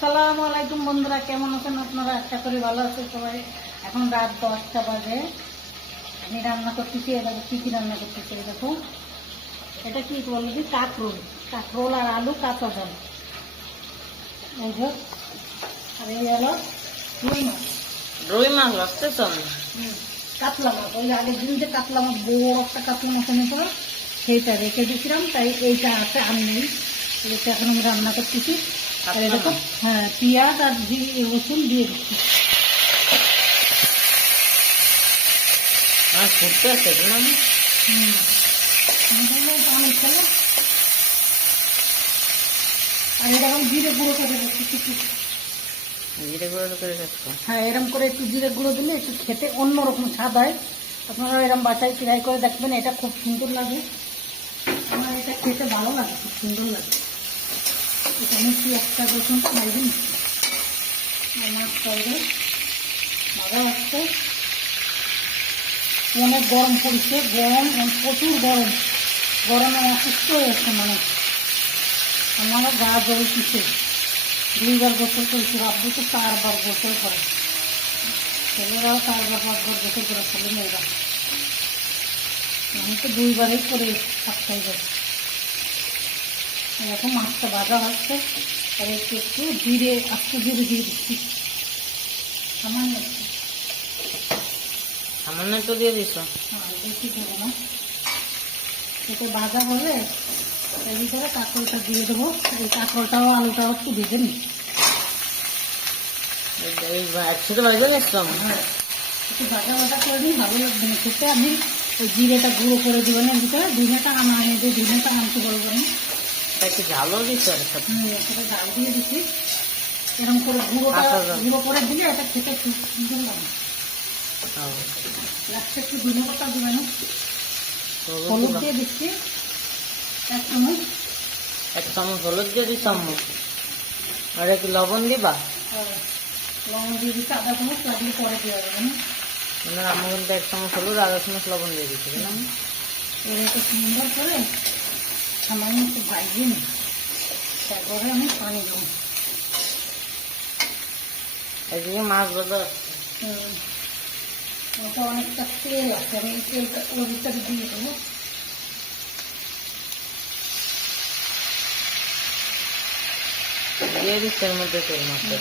আসসালামু আলাইকুম বন্ধুরা, কেমন আছেন আপনারা? আশা করি ভালো আছেন সবাই। এখন রাত 10টা বাজে। আমি রান্না করতেছি। এবার কী কী রান্না করতেছি দেখো। এটা কি বলছি, কাঁকরোল। কাঁকরোল আর আলু কাঁচা জল, এই যে। আর এই হলো রুই মাছ। রুই মাছ আসতেছ? কাতলা মাছ, ওই আগের দিন যে কাতলা মাছ, বড় একটা কাতলা মাছ এনেছিল, সেইটা রেখে দিয়েছিলাম, তাই এইটা আছে আর নেই। এইটা এখন আমি রান্না করতেছি। আর দেখো, হ্যাঁ, পেঁয়াজ আর রসুন দিয়ে দিচ্ছি। ঘুরতে আসছে না? পানি খেলে। আর এরকম জিরে গুঁড়ো করে দিচ্ছি। জিরে গুঁড়ো করে রাখছো? হ্যাঁ, এরকম করে একটু জিরে গুঁড়ো দিলে একটু খেতে অন্যরকম স্বাদ হয়। আপনারা এরকম বাসায় ট্রাই করে দেখবেন, এটা খুব সুন্দর লাগে। আমার এটা খেতে ভালো লাগে, খুব সুন্দর লাগে। এটা আমি পেঁয়াজটা রসুনটা ভাজে নিচ্ছি। মাছ করবে ভাজা হচ্ছে। অনেক গরম পড়ছে, প্রচুর গরম। গরমে অসুস্থ হয়েছে মানুষ। আমার গা জ্বলছে। 2বার গোসল করেছি, আব্বু তো 4বার গোসল করে। ছেলেরাও 4বার 5বার গোসল করে, ছেলে মেয়েরা। আমি তো 2বারই করে থাকতে যাই। এরকম মাছটা ভাজা হচ্ছে। আর একটু জিরে, আস্তে জিরে দিয়ে দিচ্ছি, সামান্য একটু। সামান্য একটু দিয়ে দিছ? হ্যাঁ, বেশি দেবো না। এটা ভাজা হলে এর ভিতরে কাঁকরোলটা দিয়ে দেবো। এই কাঁকরোলটাও আলুটাও একটু ভেজে নিই। একসাথে ভাজবে নিচ্ছিলাম? হ্যাঁ, একটু ভাজা ভাজা করে নিই, ভালো লাগবে না খেতে। আমি ওই জিরেটা গুঁড়ো করে দেবো না, এর ভিতরে ধনেটা ধনেটা আনতে বলবো না। একটু ঝালও দিচ্ছ? সেটা ডাল দিয়ে দিচ্ছি। এরকম করে গুঁড়ো করে দিলে এটা খেতে খুব সুন্দর লাগে। লাস্টে একটু ধনে পাতা দেবে না। হলুদ দিয়ে দিচ্ছি 1 চামচ। 1 চামচ হলুদ দিয়ে দিচ্ছ? আর একটু লবণ দিবা? লবণ দিয়ে দিচ্ছি আধা চামচ, লাগলে পরে দেওয়া যাবে না। মানে আমি কিন্তু 1 চামচ হলুদ আর 1 চামচ লবণ দিয়ে দিচ্ছি না। এর একটু সুন্দর করে সামান্য একটু ভাজিয়ে নিই, তারপরে আমি পানি দেবো। এদিকে মাছ ভাজা। ওটা অনেকটা তেল আছে, আমি এই তেলটা ওর ভিতরে দিয়ে দেবো। দিয়ে দিচ্ছে এর মধ্যে তেল মাছটা।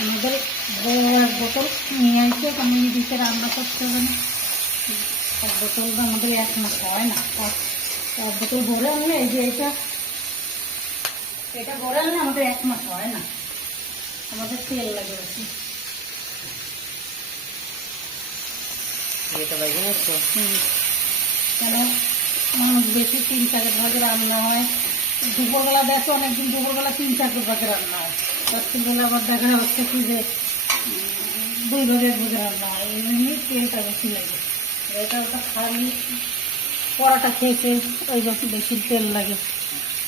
আমাদের বড় 1 বোতল নিয়ে আসছে, আমি দিতে রান্না করতে হবে না। 1 বোতলটা আমাদের 1 মাস হয় না। 1 বোতল ভরে আনলে, এই যে এটা ভরে আনলে আমাদের 1 মাস হয় না। আমাদের তেল লাগে বেশি। এটা ভাজে নিচ্ছ? কেন মানুষ বেশি 3-4 ভাগে রান্না হয়। দুপুরবেলা দেখো, অনেকদিন দুপুরবেলা 3-4 ভাগে রান্না হয়। রাত্রিবেলা আবার দেখা হচ্ছে কি যে 2 ভাগের ভাগে রান্না হয়। এই জন্যই তেলটা বেশি লাগে। এটা ওটা খালি পরাটা খেয়েছে, ওই বেশি বেশি তেল লাগে।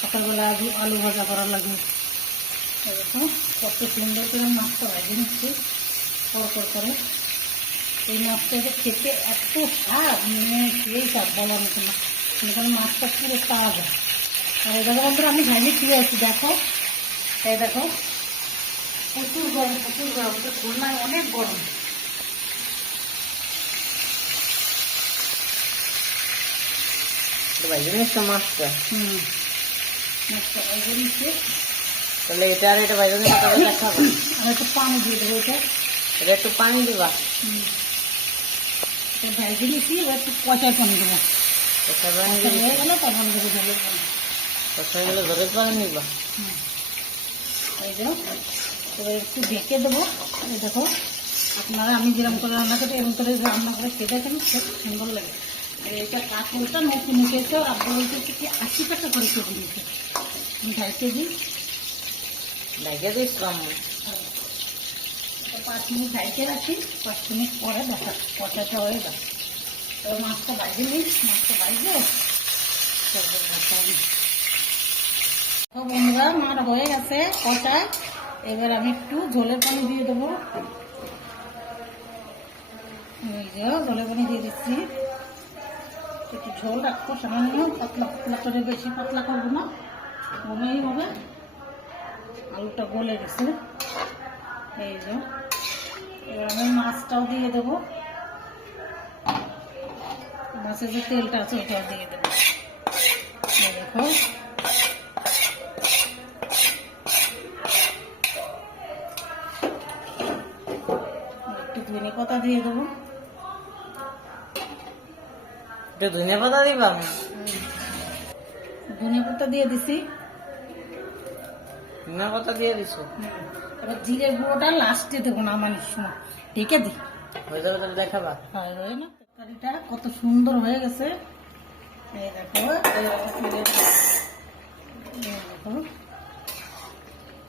সকালবেলা আলু ভাজা করা লাগে। এরকম কত সুন্দর করে মাছটা ভাজে নিচ্ছি পরপর করে। এই মাছটা খেতে এত স্বাদ, মানে সেই স্বাদ বলার মতো না। এখানে মাছটা পুরো তাজা। আর এই দেখো বন্ধুরা, আমি ভেঙে ফিরে আসি। দেখো, এই দেখো, প্রচুর গরম, প্রচুর গরম। তো খুলনায় অনেক গরম। ভাজে নিচ্ছ মাছটা? মাছটা ভেজে নিচ্ছি। তাহলে এটা আর এটা ভাজে নিচ্ছ, তাহলে দেখাবো। আর একটু পানি দিয়ে দেবো। এটা একটু পানি দিবা? এটা ভেজে নিচ্ছি, এবার একটু কষার পানি দেবো। হয়ে গেলে তখন দেবো জলের পানি। কষাই গেলে জলের পানি নিবা? এই যে এবার একটু ঢেকে দেবো। এই দেখো, আপনারা আমি যেরকম করে রান্না করি এরকম করে রান্না করে খেতে দেখেন, খুব সুন্দর লাগে। আর এটা কাঁকরোলটা নতুন উঠেছে, আপনি বলতে কি 80 টাকা করে কেজি দিয়েছে। 2.5 কেজি ঢেকে দিচ্ছিলাম। 5 মিনিট ঢাইকে রাখি, 5 মিনিট পরে দেখা কষাটা হয়ে যায়। এবার মাছটা বাইরে নিই, মাছটা বাইরে বন্ধুরা, মার হয়ে গেছে কষা। এবার আমি একটু ঝোলের পানি দিয়ে দেবো। এই যে ঝোলের পানি দিয়ে দিচ্ছি। একটু ঝোল রাখবো সামান্য, পাতলা পাতলা করে, বেশি পাতলা করবো না। ঘুমেই হবে। আলুটা গলে গেছে, এই যে। এবার আমি মাছটাও দিয়ে দেবো, মাছের যে তেলটা আছে ওটাও দিয়ে দেবো। এই দেখো, একটু ধনে পাতা দিয়ে দেবো। একটু ধনে পাতা দিবা? ধনে পাতা দিয়ে দিছি। ধনে পাতা দিয়ে দিছো? এবার জিরে গুঁড়োটা লাস্টে দেবো নামানোর সময়, ঢেকে দিই। হয়ে যাবে তাহলে দেখাবা। হয় না, তরকারিটা কত সুন্দর হয়ে গেছে। এই দেখো,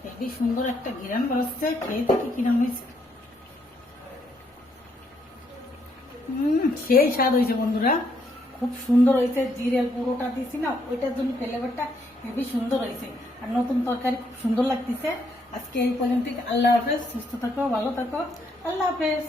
হেবি সুন্দর একটা ঘিরান বেরোচ্ছে। খেয়ে দেখি কিরম হয়েছে। সেই স্বাদ হয়েছে বন্ধুরা, খুব সুন্দর হয়েছে। জিরে গুঁড়োটা দিয়েছি না, ওইটার জন্য ফ্লেভারটা হেবি সুন্দর হয়েছে। আর নতুন তরকারি খুব সুন্দর লাগতেছে। আজকে এই পর্যন্ত। আল্লাহ হাফেজ, সুস্থ থাকো, ভালো থাকো। আল্লাহ হাফেজ।